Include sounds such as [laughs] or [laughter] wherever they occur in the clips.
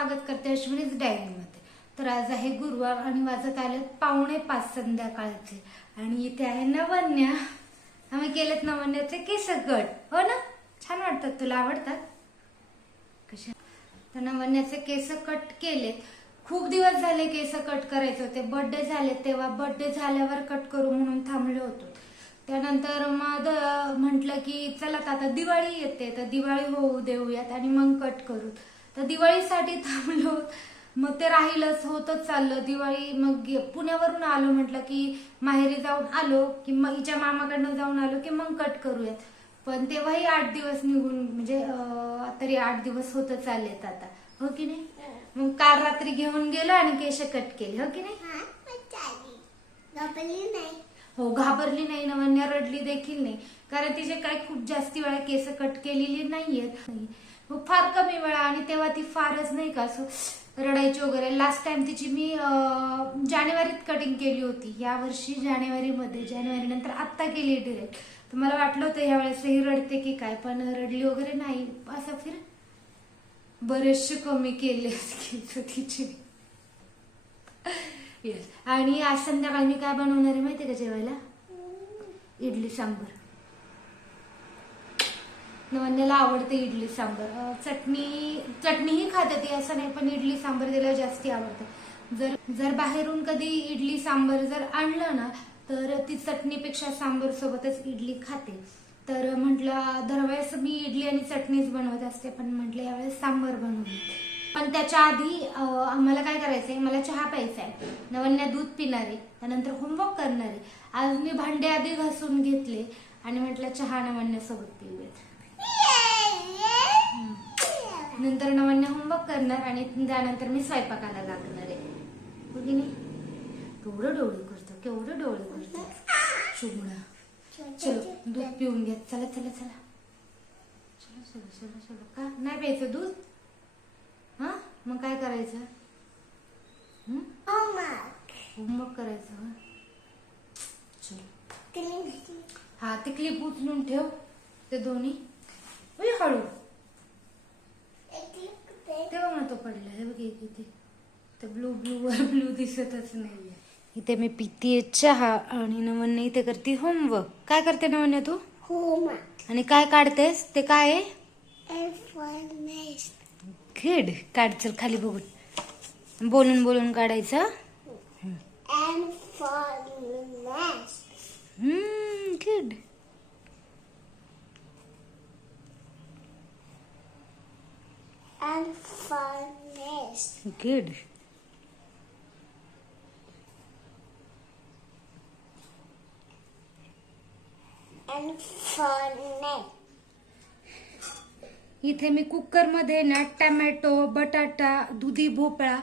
स्वागत करते अश्विनीच डायरीमध्ये तर आज आहे गुरुवार आणि वाजत आले पावणे पाच संध्याकाळचे. आणि इथे आहे नवन्या. आम्ही केलेत नवन्याचे केस गट. हो ना? छान वाटतात तुला आवडतात? कशा? तर नवन्याचे केस कट केलेत. खूप दिवस झाले केस कट करायचे होते. बर्थडे झाले तेव्हा बर्थडे झाल्यावर कट करू म्हणून थांबलो होतो. त्यानंतर मग म्हटलं की चला आता दिवाळी येते. तर दिवाळी होऊ देऊयात आणि मग कट करू. तर दिवाळीसाठी थांबलो मग ते राहीलच होतच चाललं. दिवाळी मग पुण्यावरून आलो म्हटलं की माहेरी जाऊन आलो की मग हिच्या मामाकडनं जाऊन आलो की मग कट करूयात. पण तेव्हाही आठ दिवस निघून म्हणजे तरी आठ दिवस होतच चाललेत आता. हो की नाही? मग काल रात्री घेऊन गेलो आणि केश कट केले. हो की नाही? हा हो घाबरली नाही नवन्या रडली देखील नाही. कारण तिचे काही खूप जास्ती वेळा केस कट केलेली नाहीयेत. हो, फार कमी वेळा आणि तेव्हा ती फारच नाही का असं रडायची वगैरे. लास्ट टाइम तिची मी जानेवारीत कटिंग केली होती. या वर्षी जानेवारीमध्ये जानेवारी नंतर आत्ता केली डिरेक्ट तर मला वाटलं होतं ह्या ही रडते की काय पण रडली वगैरे नाही. असं फिर बरेचसे कमी केले तिचे. येस आणि आज संध्याकाळी मी काय बनवणार आहे माहिती का जेवायला? इडली सांबर. नवन्याला आवडते इडली सांबर. चटणी चटणीही खाते ती असं नाही पण इडली सांबर तिला जास्ती आवडते. जर जर बाहेरून कधी इडली सांबर जर आणलं ना तर ती चटणीपेक्षा सांबर सोबतच इडली खाते. तर म्हटलं दरवेळेस मी इडली आणि चटणीच बनवत असते पण म्हटलं यावेळेस सांबर बनवली पण त्याच्या आधी आम्हाला काय करायचंय मला चहा प्यायचा आहे नवन्या दूध पिणारे त्यानंतर होमवर्क करणारे. आज मी भांडे आधी घासून घेतले आणि म्हटलं चहा नवन्यासोबत पिऊयात. नंतर नवन्या होमवर्क करणार आणि त्यानंतर मी स्वयंपाकाला लागणार आहे. हो की नाही? केवढं डोळे करतो केवढं डोळे करतो. शुभणा चलो दूध पिऊन घ्या. चला चला चला. चलो चलो चलो चलो का? नाही प्यायचं दूध? हा? मग काय करायचं? हं? होमवर्क करायचं? चलो. हा ते क्लिप उचलून ठेव. ते दोन्ही. उई, हळू. तेव्हा मला तो पडला. हे बघ इथे. ते ब्लू ब्लू वर [laughs] ब्लू दिसतच नाहीये. इथे मी पितीये चहा आणि नवन्या इथे करते होमवर्क काय करते नवन्या तू? होमवर्क आणि काय काढतेस? ते काय आहे. खेड. काढ चल खाली बघून. बोलून बोलून काढायचं. N nest. Good N for net. इथे मी कुकरमध्ये ना टमॅटो बटाटा दुधी भोपळा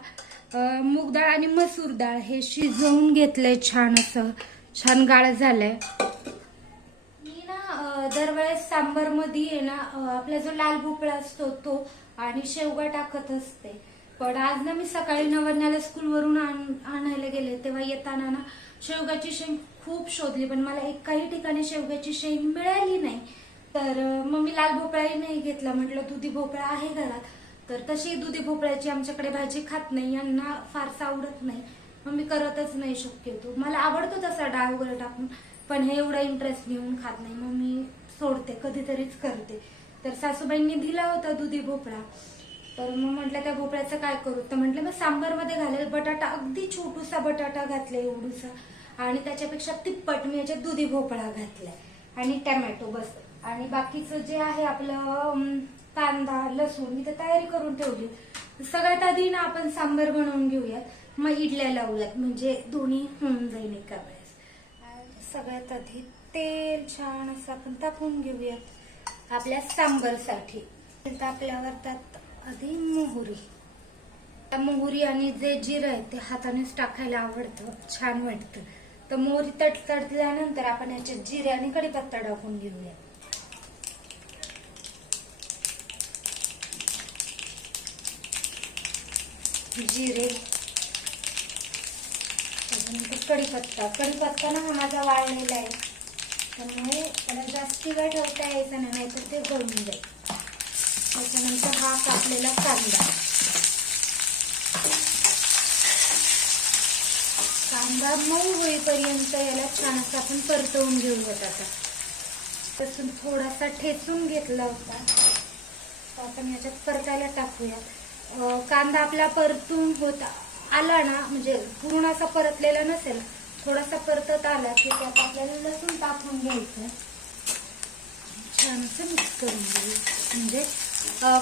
अं, मूग डाळ आणि मसूर डाळ हे शिजवून घेतलंय छान असं छान गाळ झालंय दरवेळेस सांबरमध्ये आहे ना आपला जो लाल भोपळा असतो तो आणि शेवगा टाकत असते. पण आज ना मी सकाळी नवरण्याला स्कूलवरून आण- आणायला गेले तेव्हा येताना ना शेवगाची शेंग खूप शोधली. पण मला एकाही ठिकाणी शेवगाची शेंग मिळाली नाही. तर मग मी लाल भोपळाही नाही घेतला. म्हटलं दुधी भोपळा आहे घरात. तर तशी दुधी भोपळ्याची आमच्याकडे भाजी खात नाही. यांना फारसं आवडत नाही. मग मी करतच नाही शक्यतो. मला आवडतो तसा डाळ वगैरे टाकून. पण हे एवढा इंटरेस्ट घेऊन खात नाही. मग मी सोडते कधीतरीच करते. तर सासूबाईंनी दिला होता दुधी भोपळा. तर मग म्हटलं त्या भोपळ्याचं काय करू? तर म्हटलं मग सांबारमध्ये घालेल बटाटा अगदी छोटूसा बटाटा घातलाय एवढूसा. आणि त्याच्यापेक्षा तिप्पट मी याच्यात दुधी भोपळा घातलाय. आणि टॅमॅटो बस. आणि बाकीचं जे आहे आपलं कांदा लसूण मी तर तयारी करून ठेवली. सगळ्यात आधी ना आपण सांबार बनवून घेऊयात. मग इडल्या लावूयात. म्हणजे दोन्ही होऊन जाईल एका वेळेस सगळ्यात आधी तेल छान असं आपण तापून घेऊयात. आपल्या सांबरसाठी. तेल तापल्यावर त्यात आधी मोहरी. त्या मोहरी आणि जे जिरं आहे ते हातानेच टाकायला आवडतं छान वाटतं. तर मोहरी तट तडल्यानंतर आपण याच्यात जिरे आणि कढीपत्ता टाकून घेऊया जिरे त्याच्यानंतर कढीपत्ता. कढीपत्ता ना हा माझा वाळलेला आहे. त्यामुळे त्याला जास्ती वेळ ठेवता यायचा नाही तर ते गळून जाईल. त्याच्यानंतर हा कापलेला कांदा. कांदा मऊ होईपर्यंत याला छान असं आपण परतवून घेऊयात आता. त्यातून थोडासा ठेचून घेतला होता. आपण याच्यात परतायला टाकूया. कांदा आपला परतून होता. आला ना म्हणजे पूर्ण असा परतलेला नसेल थोडासा परतत आला की त्यात आपल्याला लसूण टाकून घ्यायचं. छान असं मिक्स करून घेऊ. म्हणजे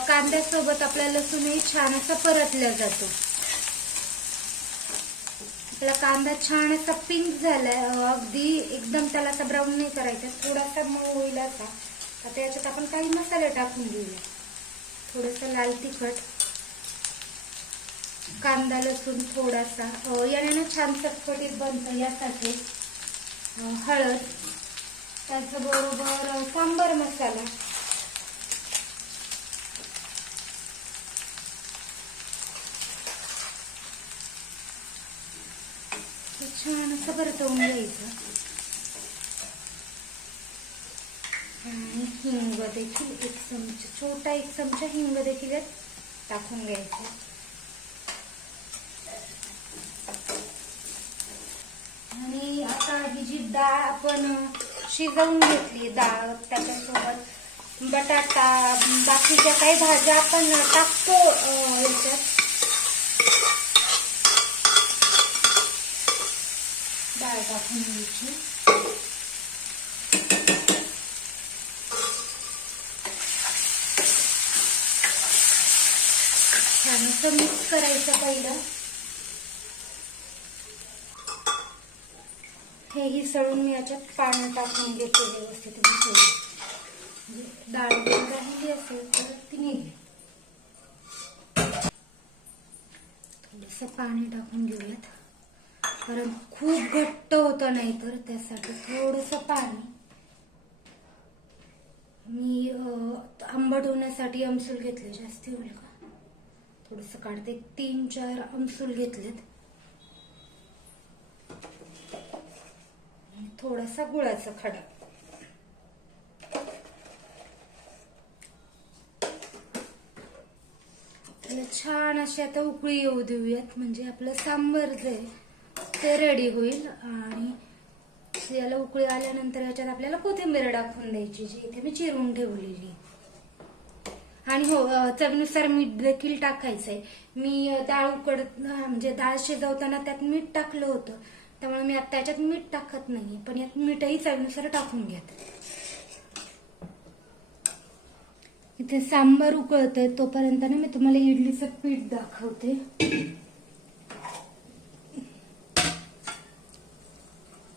कांद्यासोबत आपला लसूणही छान असा परतला जातो. आपला कांदा छान असा पिंक झालाय अगदी एकदम त्याला असा ब्राऊन नाही करायचा थोडासा मऊ होईल असा. आता याच्यात आपण काही मसाले टाकून घेऊया. थोडंसं लाल तिखट. कांदा लसूण थोडासा याने छान चटपटीत बनतं यासाठी हळद त्याचबरोबर अं, सांबर मसाला. छान असं परतवून घ्यायचं. आणि हिंग देखील एक चमचा छोटा एक चमचा हिंग देखील टाकून घ्यायचा. आणि आता ही जी डाळ आपण शिजवून घेतली डाळ त्याच्यासोबत बटाटा बाकीच्या काही भाज्या आपण टाकतो याच्यात. डाळ टाकून घ्यायची. छान असं मिक्स करायचं पहिलं. हे ही सळून मी याच्यात पाणी टाकून घेते व्यवस्थित म्हणजे डाळ राहिली असेल तर ती निघेल. थोडंसं पाणी टाकून घेऊयात. कारण खूप घट्ट होतं नाही तर त्यासाठी थोडंसं पाणी. मी आंबट होण्यासाठी अमसूल घेतले जास्ती होईल का? थोडंसं काढते तीन चार अमसूल घेतलेत. थोडासा गुळाचा खडा. छान अशी आता उकळी येऊ देऊयात. म्हणजे आपलं सांबर जे ते रेडी होईल. आणि याला उकळी आल्यानंतर याच्यात आपल्याला कोथिंबीर टाकून द्यायची जी इथे मी चिरून ठेवलेली. आणि हो चवीनुसार मीठ देखील टाकायचं आहे मी डाळ उकड म्हणजे डाळ शिजवताना त्यात मीठ टाकलं होतं. त्यामुळे मी आता त्याच्यात मीठ टाकत नाही पण यात मीठही चवीनुसार टाकून घ्यात इथे सांबार उकळतंय तोपर्यंत ना मी तुम्हाला इडलीचं पीठ दाखवते.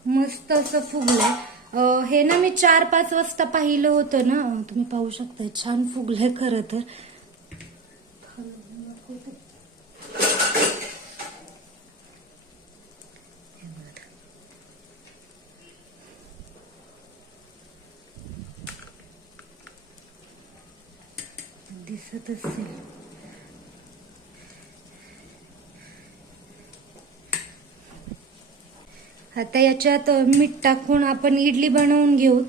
मस्त असं फुगलंय. हे ना मी चार पाच वाजता पाहिलं होतं ना तुम्ही पाहू शकता छान फुगलंय खरं तर. दिसत असेल. आता याच्यात मीठ टाकून आपण इडली बनवून घेऊ.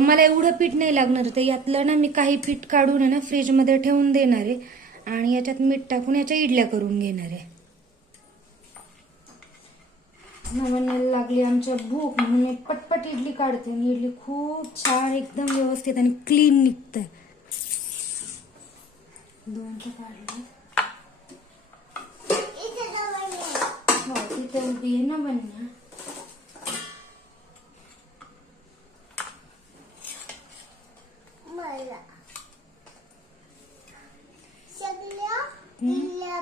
मला एवढं पीठ नाही लागणार तर यातलं ना मी काही पीठ काढून आहे ना फ्रीजमध्ये ठेवून देणार आहे. आणि याच्यात मीठ टाकून याच्या इडल्या करून घेणार आहे. नवण्याला लागली आमच्या भूक म्हणून पटपट इडली काढते. आणि इडली खूप छान एकदम व्यवस्थित आणि क्लीन निघतं. दोन तर काढले. हो तिथे उभी आहे ना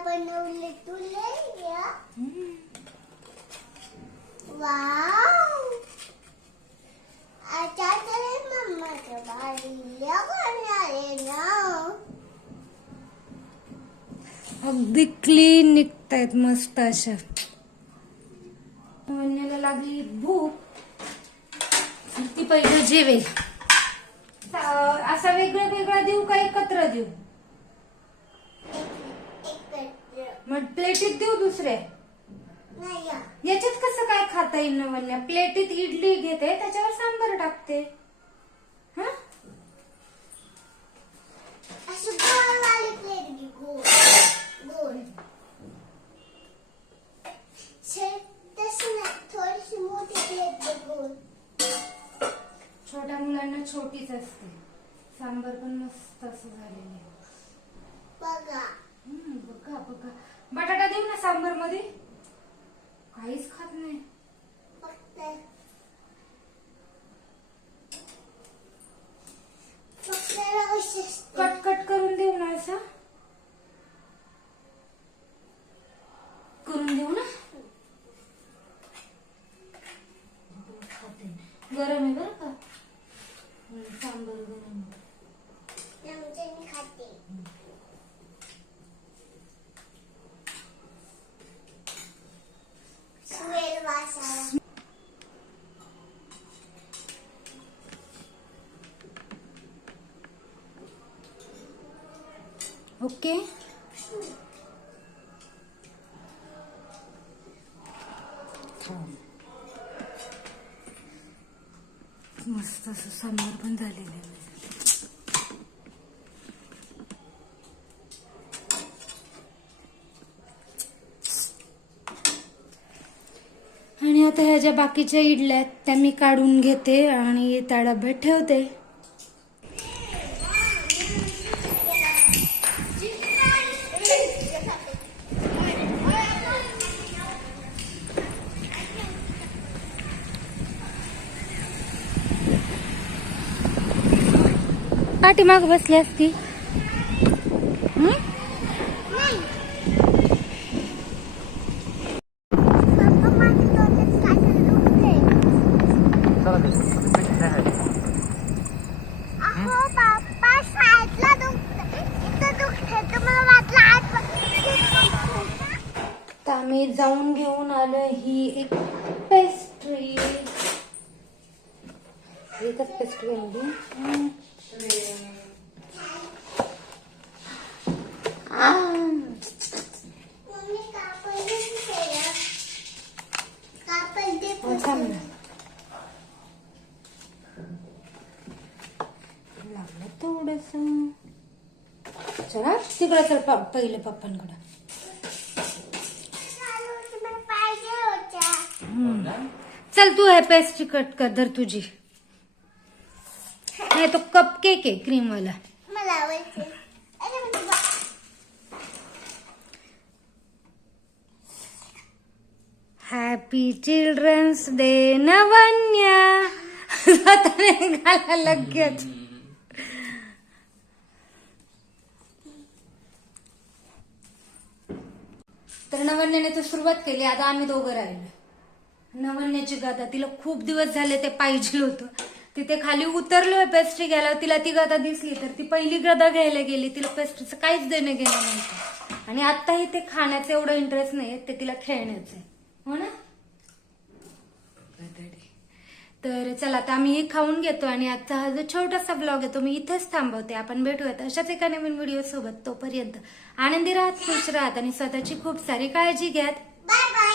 बनवले तुले या. वाव. आता तर मम्माच्या बारील्या अगदी क्लीन निघतायत मस्त अशा. वन्याला लागली भूक. ती पहिलं जेवेल. असा वेगळा वेगळा देऊ का एकत्र देऊ? एकत्र मग प्लेटीत देऊ दुसरे नाही. या. याच्यात कसं काय खाता येईल ना वन्या प्लेटीत इडली घेते त्याच्यावर सांबर टाकते. छोटीच असते. सांबर पण मस्त असं झालेलं आहे. बघा. हम्म, बघा बघा. बटाटा देऊ ना सांबरमध्ये काहीच खात नाही. ओके. मस्त असं सांबार पण झालेलं आहे. आणि आता ह्या ज्या बाकीच्या इडल्या आहेत त्या मी काढून घेते आणि त्या डब्यात ठेवते पाठीमाग बसली असती हं? पप्पा माझे डोक्यात काहीतरी दुखतंय. अहो पप्पा साईडला दुखतंय. इथं दुखतंय. तुम्हाला वाटलं आत तर आम्ही जाऊन घेऊन आलो ही एक पेस्ट्री एकच पेस्ट्री आणली कापड दे हो, थांब पुसायला. ना. लागलं थोडस चला तिकडं चल प- पहिले पप्पांकडं चालू तुम्हाला पाहिजे होत्या. चल तू हे पेस्ट्री कट कर धर तुझी नाही तो कप केक आहे क्रीम वाला मला आवडते अरे म्हणजे बा- हॅपी चिल्ड्रन्स डे नवन्या स्वतःने घाला लगेच. तर नवन्याने तर सुरुवात केली आता आम्ही दोघं राहिलो. नवन्याची गाथा तिला खूप दिवस झाले ते पाहिजे होतं. तिथे खाली उतरलोय पेस्ट्री घ्यायला तिला ती गाथा दिसली तर ती पहिली गाथा घ्यायला गेली तिला पेस्ट्रीचं काहीच देणं घेणं नव्हतं. आणि आत्ताही ते खाण्याचं एवढं इंटरेस्ट नाही ते तिला खेळण्याचं आहे. हो ना? तर चला आता आम्ही खाऊन घेतो आणि आजचा हा जो छोटासा ब्लॉग आहे तो मी इथेच थांबवते. आपण भेटूयात अशाच एका नवीन व्हिडिओ सोबत. तोपर्यंत आनंदी राहत खुश राहत आणि स्वतःची खूप सारी काळजी घ्यात. Bye bye